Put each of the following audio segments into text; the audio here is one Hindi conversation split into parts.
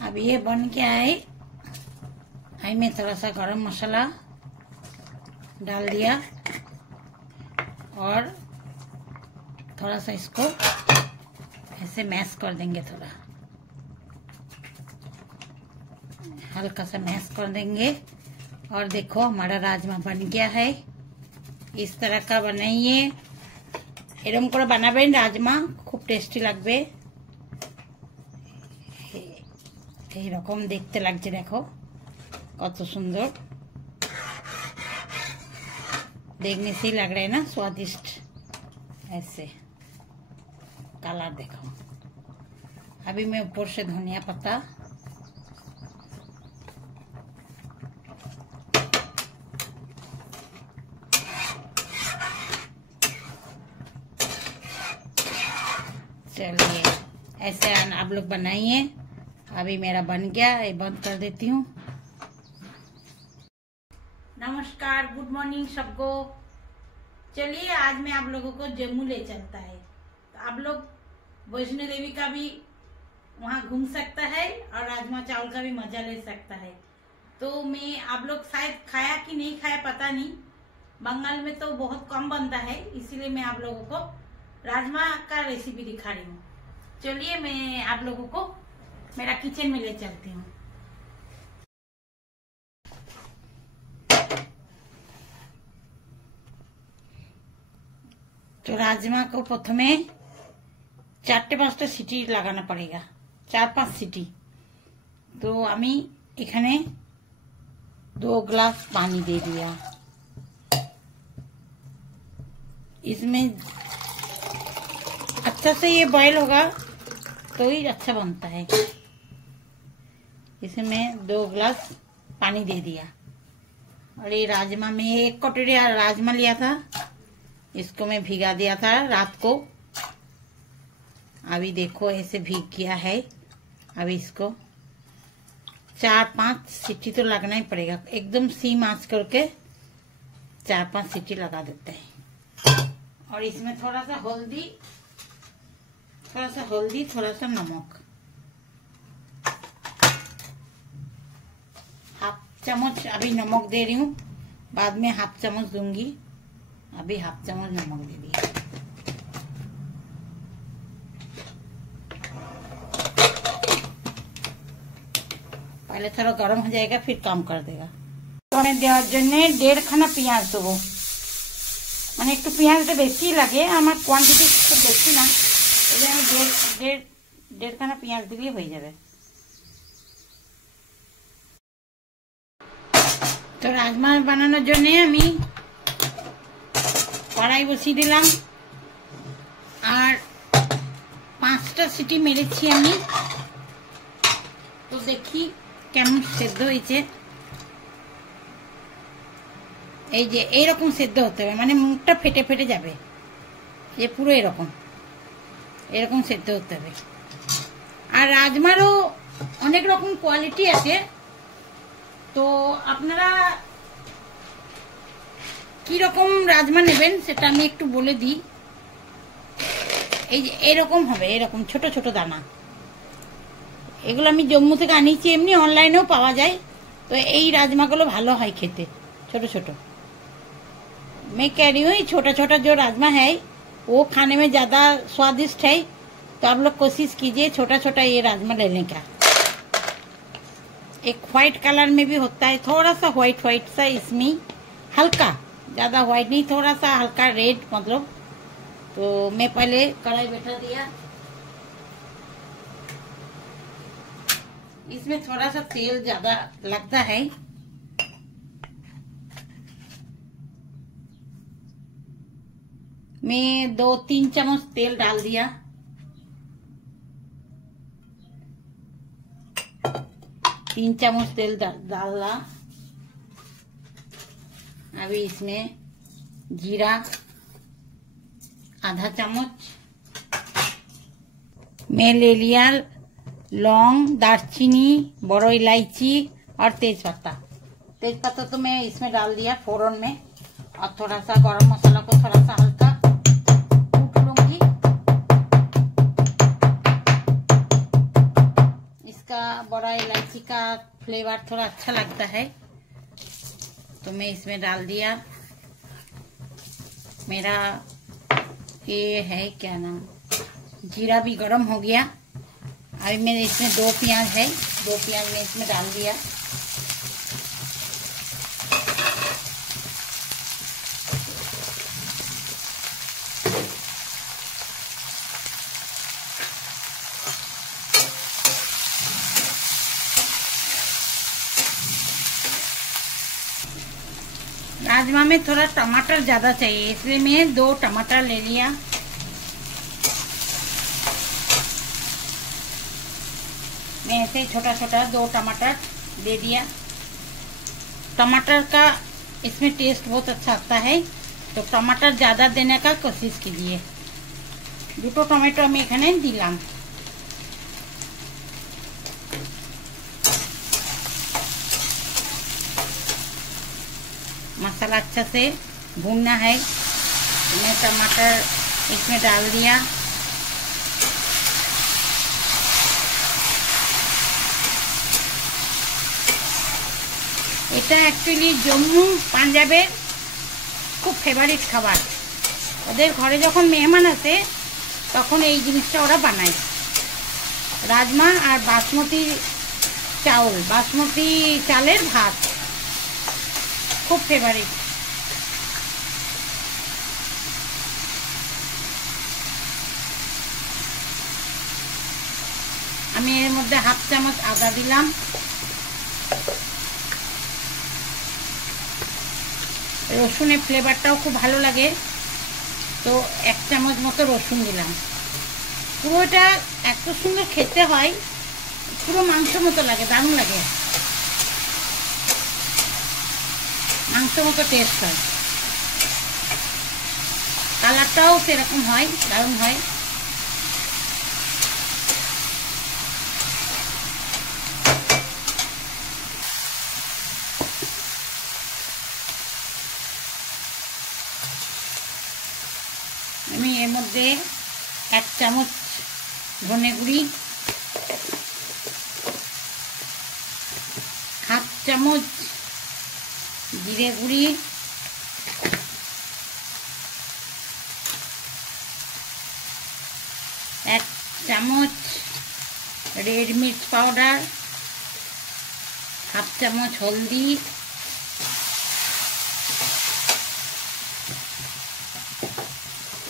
अब ये बन के आए, मैं थोड़ा सा गरम मसाला डाल दिया और थोड़ा सा इसको ऐसे मैश कर देंगे, थोड़ा हल्का सा मैश कर देंगे। और देखो हमारा राजमा बन गया है। इस तरह का बनाइए, एरम करे बनाबेन, राजमा खूब टेस्टी लागबे। এই রকম দেখতে লাগছে, দেখো কত সুন্দর, देखने से ही लग रहा है ना स्वादिष्ट। ऐसे कलर देखो। अभी मैं ऊपर से धनिया पत्ता चलिए ऐसे आप लोग बनाइए। अभी मेरा बन गया, ये बंद कर देती हूँ। नमस्कार, गुड मॉर्निंग सबको। चलिए आज मैं आप लोगों को जम्मू ले चलता है, तो आप लोग वैष्णो देवी का भी वहाँ घूम सकता है और राजमा चावल का भी मजा ले सकता है। तो मैं आप लोग शायद खाया कि नहीं खाया पता नहीं, बंगाल में तो बहुत कम बनता है, इसीलिए मैं आप लोगों को राजमा का रेसिपी दिखा रही हूँ। चलिए मैं आप लोगों को मेरा किचन में ले चलती हूँ। तो राजमा को प्रथमे 4-5টা सीटी लगाना पड़ेगा, 4-5 सीटी। तो आमी एखाने 2 ग्लास पानी दे दिया। इसमें अच्छा से ये बॉयल होगा तो ही अच्छा बनता है। इसमें 2 ग्लास पानी दे दिया। और ये राजमा में 1 कटोरी राजमा लिया था, इसको मैं भिगा दिया था रात को। अभी देखो ऐसे भीग गया है। अभी इसको 4-5 सीटी तो लगना ही पड़ेगा, एकदम सीम आंच करके 4-5 सीटी लगा देते हैं। और इसमें थोड़ा सा हल्दी, थोड़ा सा नमक, हाफ चम्मच अभी नमक दे रही हूँ, बाद में हाफ चम्मच दूंगी। अभी हाफ चम्मच नमक दे दिया। पहले थोड़ा गर्म हो जाएगा फिर काम कर देगा। तो मैं देওয়ার জন্য 1.5 খানা পেঁয়াজ দেবো, মানে একটু পেঁয়াজটা বেশি লাগে, আমার কোয়ান্টিটি খুব বেশি না, এই আমি 1.5 খানা পেঁয়াজ দিলেই হয়ে যাবে। তো রাজমা বানানোর জন্য আমি কড়াই বসিয়ে দিলাম আর 5টা সিটি মেরেছি আমি। তো দেখি কেমন সেদ্ধ হয়েছে। এই যে এইরকম সেদ্ধ হতে হবে, মানে মুখটা ফেটে ফেটে যাবে, যে পুরো এরকম সেদ্ধ হতে হবে। আর রাজমারও অনেক রকম কোয়ালিটি আছে, তো আপনারা কি রকম রাজমা নেবেন সেটা আমি একটু বলে দিই। এই যে এরকম হবে, এরকম ছোট ছোট দানা। এগুলো আমি জম্মু থেকে আনিয়েছি, এমনি অনলাইনেও পাওয়া যায়। তো এই রাজমাগুলো ভালো হয় খেতে, छोटा छोटा। मैं कह रही हूँ छोटा छोटा जो राजमा है वो खाने में ज्यादा स्वादिष्ट है, तो आप लोग कोशिश कीजिए छोटा छोटा ये राजमा लेने का। एक व्हाइट कलर में भी होता है, थोड़ा सा व्हाइट सा इसमें, हल्का, ज्यादा व्हाइट नहीं, थोड़ा सा हल्का रेड मतलब। तो मैं पहले कढ़ाई बैठा दिया, इसमें थोड़ा सा तेल ज्यादा लगता है। मैं 2-3 चम्मच तेल डाल दिया। 3 चम्मच तेल डाला। अभी इसमें जीरा आधा चम्मच, मैं ले लिया लौंग, दालचीनी, बड़ो इलायची और तेजपत्ता। तेजपत्ता तो मैं इसमें डाल दिया फोरन में, और थोड़ा सा गरम मसाला को थोड़ा सा हल्का कूट लूंगी। इसका बड़ा इलायची का फ्लेवर थोड़ा अच्छा लगता है, तो मैं इसमें डाल दिया। मेरा ये है क्या नाम, जीरा भी गरम हो गया। अभी मेरे इसमें 2 प्याज है, 2 प्याज मैं इसमें डाल दिया। राजमा में थोड़ा टमाटर ज्यादा चाहिए, इसलिए मैं 2 टमाटर ले लिया। मैं ऐसे छोटा छोटा 2 टमाटर दे दिया। टमाटर का इसमें टेस्ट बहुत अच्छा आता है, तो टमाटर ज्यादा देने का कोशिश कीजिए। 2 टमेटो मैं एखाने दिलाम। मसाला अच्छा से भूनना है। मैं टमाटर इसमें डाल दिया। এটা অ্যাকচুয়ালি জম্মু পাঞ্জাবের খুব ফেভারিট খাবার। ওদের ঘরে যখন মেহমান আসে তখন এই জিনিসটা ওরা বানায়। রাজমা আর বাসমতি চাউল, বাসমতি চালের ভাত খুব ফেভারিট। আমি এর মধ্যে 1/2 চামচ আদা দিলাম। রসুনের ফ্লেভারটাও খুব ভালো লাগে, তো 1 চামচ মতো রসুন দিলাম। পুরোটা এত সুন্দর খেতে হয়, পুরো মাংস মতো লাগে, দারুণ লাগে, মাংস মতো টেস্ট হয়। কালারটাও সেরকম হয়, দারুণ হয়। আমি এর মধ্যে 1 চামচ ধনে গুঁড়ি, 1/2 চামচ জিরে গুঁড়ি, 1 চামচ রেড মির্চ পাউডার, 1/2 চামচ হলদি,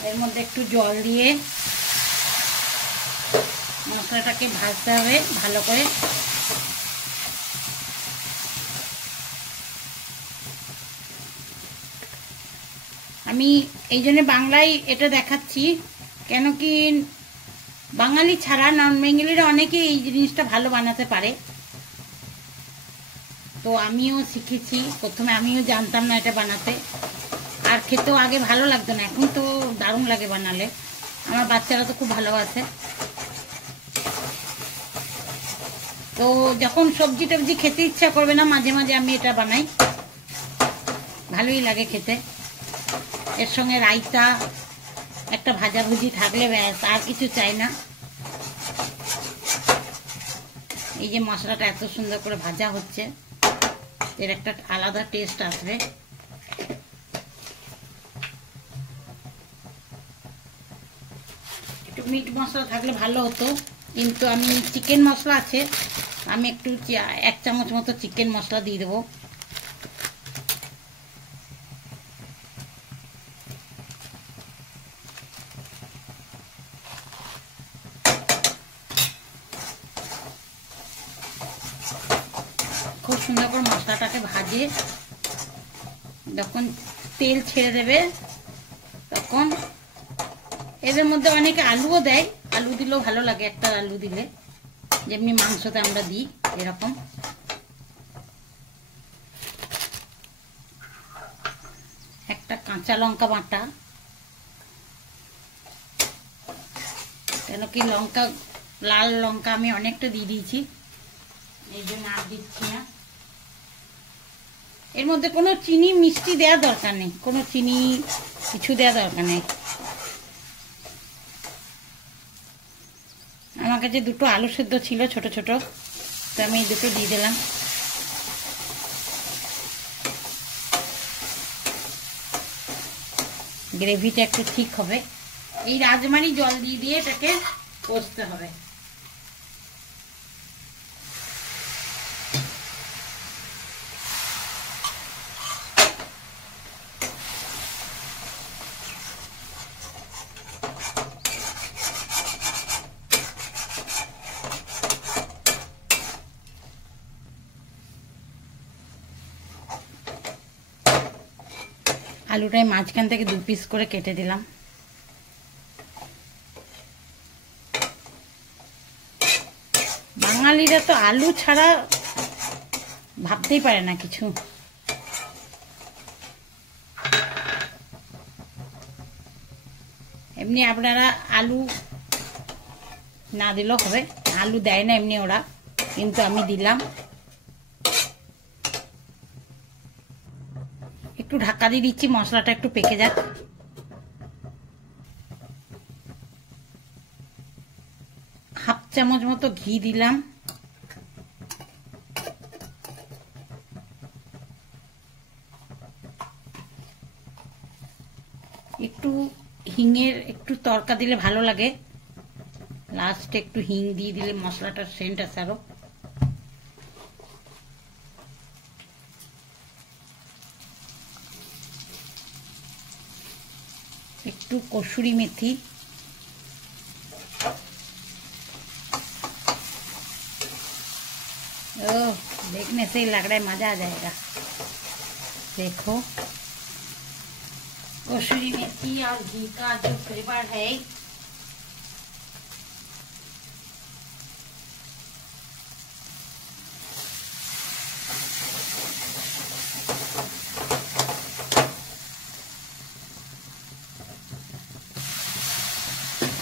এর মধ্যে একটু জল দিয়ে মশলাটাকে ভাজতে হবে ভালো করে। আমি এই জন্য বাংলায় এটা দেখাচ্ছি, কেন কি বাঙালি ছাড়া নন বেঙ্গলিরা অনেকে এই জিনিসটা ভালো বানাতে পারে। তো আমিও শিখেছি, প্রথমে আমিও জানতাম না এটা বানাতে, আর খেতেও আগে ভালো লাগতো না, এখন তো দারুণ লাগে বানালে। আমার বাচ্চারা তো খুব ভালোবাসে। তো যখন সবজি টবজি খেতে ইচ্ছা করবে না, মাঝে মাঝে আমি এটা বানাই, ভালোই লাগে খেতে। এর সঙ্গে রায়তা, একটা ভাজাভুজি থাকলে ব্যাস, আর কিছু চাই না। এই যে মশলাটা এত সুন্দর করে ভাজা হচ্ছে, এর একটা আলাদা টেস্ট আসবে। একটু মিট মশলা থাকলে ভালো হতো, কিন্তু আমি চিকেন মশলা আছে, আমি একটু 1 চামচ মতো চিকেন মশলা দিয়ে দেবো। খুব সুন্দর করে মশলাটাকে ভাজে যখন তেল ছেড়ে দেবে, তখন এদের মধ্যে অনেকে আলুও দেয়, আলু দিলেও ভালো লাগে, একটা আলু দিলে, যেমনি মাংসতে আমরা দিই এরকম। একটা কাঁচা লঙ্কা বাটা, কেন কি লঙ্কা, লাল লঙ্কা আমি অনেকটা দিয়ে দিয়েছি, এই জন্য আর দিচ্ছি না। এর মধ্যে কোনো চিনি মিষ্টি দেওয়ার দরকার নেই, কোনো চিনি কিছু দেওয়ার দরকার নেই। আমার কাছে 2টো আলু সেদ্ধ ছিল ছোট ছোট, তো আমি দুটো দিয়ে দিলাম। গ্রেভিটা একটু ঠিক হবে। এই রাজমারই জল দিয়ে দিয়ে এটাকে কষতে হবে। আলুটাই মাঝখান থেকে 2 পিস করে কেটে দিলাম। বাঙালিরা তো আলু ছাড়া ভাবতেই পারে না কিছু। এমনি আপনারা আলু না দিলেও হবে, আলু দেয় না এমনি ওরা, কিন্তু আমি দিলাম। একটু ঢাকা দিয়ে দিচ্ছি, মশলাটা একটু পেকে যাক। হাফ চামচ মতো ঘি দিলাম। একটু হিঙের একটু তরকা দিলে ভালো লাগে, লাস্টে একটু হিং দিয়ে দিলে মশলাটার সেন্ট আছে আরো। একটু কসুরি मेथी, ओह देखने से ही लग रहा है मजा आ जाएगा। देखो कसूरी मेथी और घी का जो फ्लेवर है,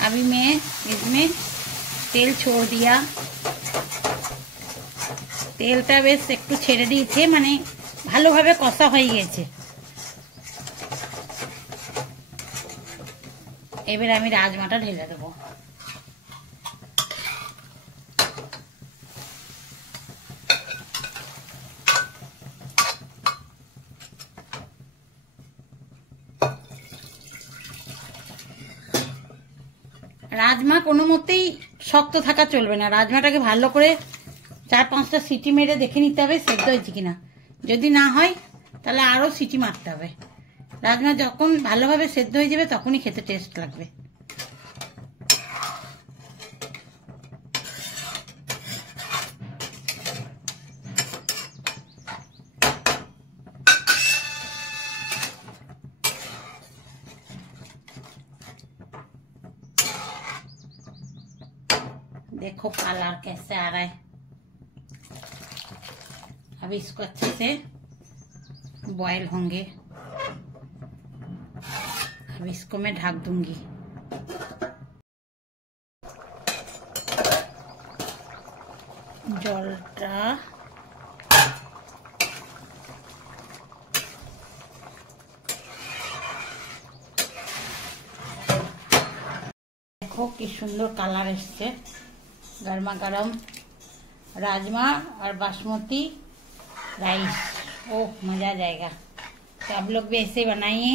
अभी मैं इसमें तेल छोड़ दिया। তেলটা বেশ একটু ছেড়ে দিয়েছে, মানে ভালোভাবে কষা হয়ে গেছে। এবার আমি রাজমাটা ঢেলে দেবো। রাজমা কোনো মতেই শক্ত থাকা চলবে না। রাজমাটাকে ভালো করে 4-5টা সিটি মেরে দেখে নিতে হবে সেদ্ধ হয়েছে কিনা। যদি না হয় তাহলে আরো সিটি মারতে হবে। রাজমা যখন ভালোভাবে সেদ্ধ হয়ে যাবে তখনই খেতে টেস্ট লাগবে। देखो कलर कैसे आ रहा है। अब इसको अच्छे से बॉयल होंगे। अब इसको मैं ढक दूंगी। जलटा देखो कि सुंदर कलर एसছে। गर्मा गर्म राजमा और बासमती राइस, ओह मजा आ जाएगा। तो आप लोग भी ऐसे बनाइए।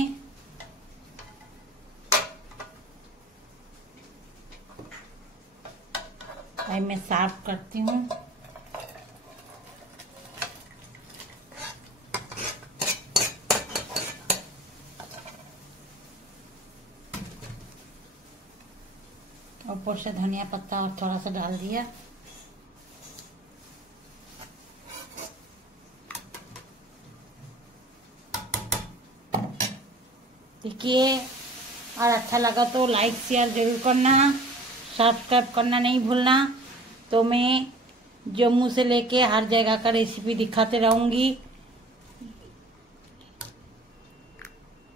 भाई मैं साफ करती हूँ। ऊपर से धनिया पत्ता और थोड़ा सा डाल दिया। देखिए, और अच्छा लगा तो लाइक शेयर जरूर करना, सब्सक्राइब करना नहीं भूलना। तो मैं जम्मू से लेके हर जगह का रेसिपी दिखाते रहूंगी।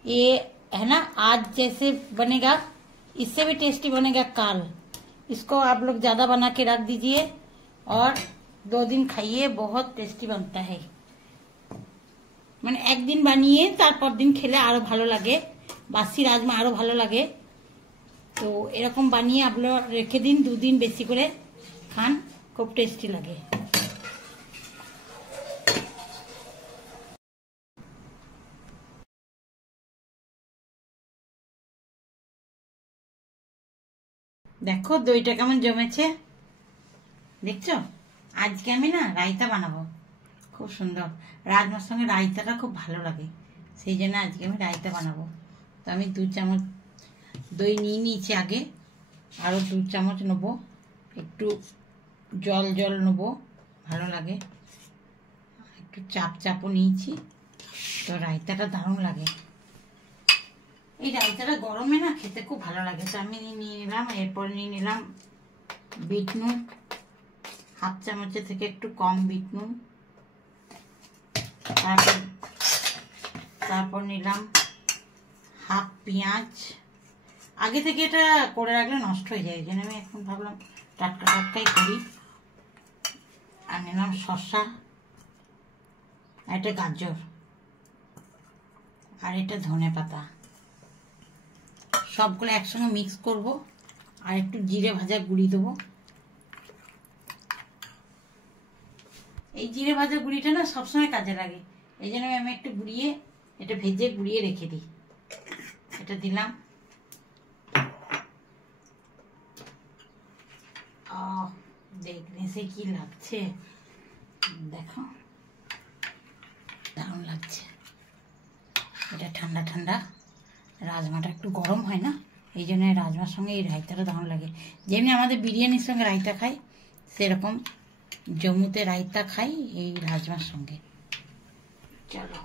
ये है ना, आज जैसे बनेगा इससे भी टेस्टी बनेगा काल। इसको आप लोग ज्यादा बना के रख दीजिए और 2 दिन खाइए, बहुत टेस्टी बनता है। মানে একদিন বানিয়ে তারপর দিন খেলে আরো ভালো লাগে, বাসি রাজমা আরো ভালো লাগে। তো এরকম বানিয়ে আপনারা রেখে দিন, 2 দিন বেশি করে খান, খুব টেস্টি লাগে। দেখো দইটা কেমন জমেছে, দেখছো? আজকে আমি না রায়তা বানাবো, খুব সুন্দর। রাজমার সঙ্গে রায়তাটা খুব ভালো লাগে, সেই জন্য আজকে আমি রায়তা বানাবো। তো আমি 2 চামচ দই নিয়ে নিয়েছি আগে, আরও 2 চামচ নেবো। একটু জল জল নেবো, ভালো লাগে। একটু চাপও নিয়েছি। তো রায়তাটা দারুণ লাগে, এই রায়তাটা গরমে না খেতে খুব ভালো লাগে। তো আমি নিয়ে নিলাম, এরপর নিয়ে নিলাম বিট নুন, 1/2 চামচের থেকে একটু কম বিট নুন। তারপর নিলাম 1/2 পেঁয়াজ। আগে থেকে এটা করে রাখলে নষ্ট হয়ে যায়, এই জন্য আমি এখন ভাবলাম টাটকাই করি। আর নিলাম শসা, এটা গাজর, আর এটা ধনে পাতা। সবগুলো একসঙ্গে মিক্স করব, আর একটু জিরে ভাজা গুঁড়ি দেবো। এই জিরে ভাজা গুঁড়িটা না সবসময় কাজে লাগে, এই জন্য আমি একটু ভেজে গুঁড়িয়ে রেখে দিই। এটা দিলাম। দেখলে সে কি লাগছে, দেখো দারুণ লাগছে। এটা ঠান্ডা ঠান্ডা, রাজমাটা একটু গরম হয় না, এই জন্য রাজমার সঙ্গে এই রায়তাটা দারুণ লাগে। যেমনি আমাদের বিরিয়ানির সঙ্গে রায়তা খাই, সেরকম জম্মুতে রায়তা খাই এই রাজমার সঙ্গে। চলো।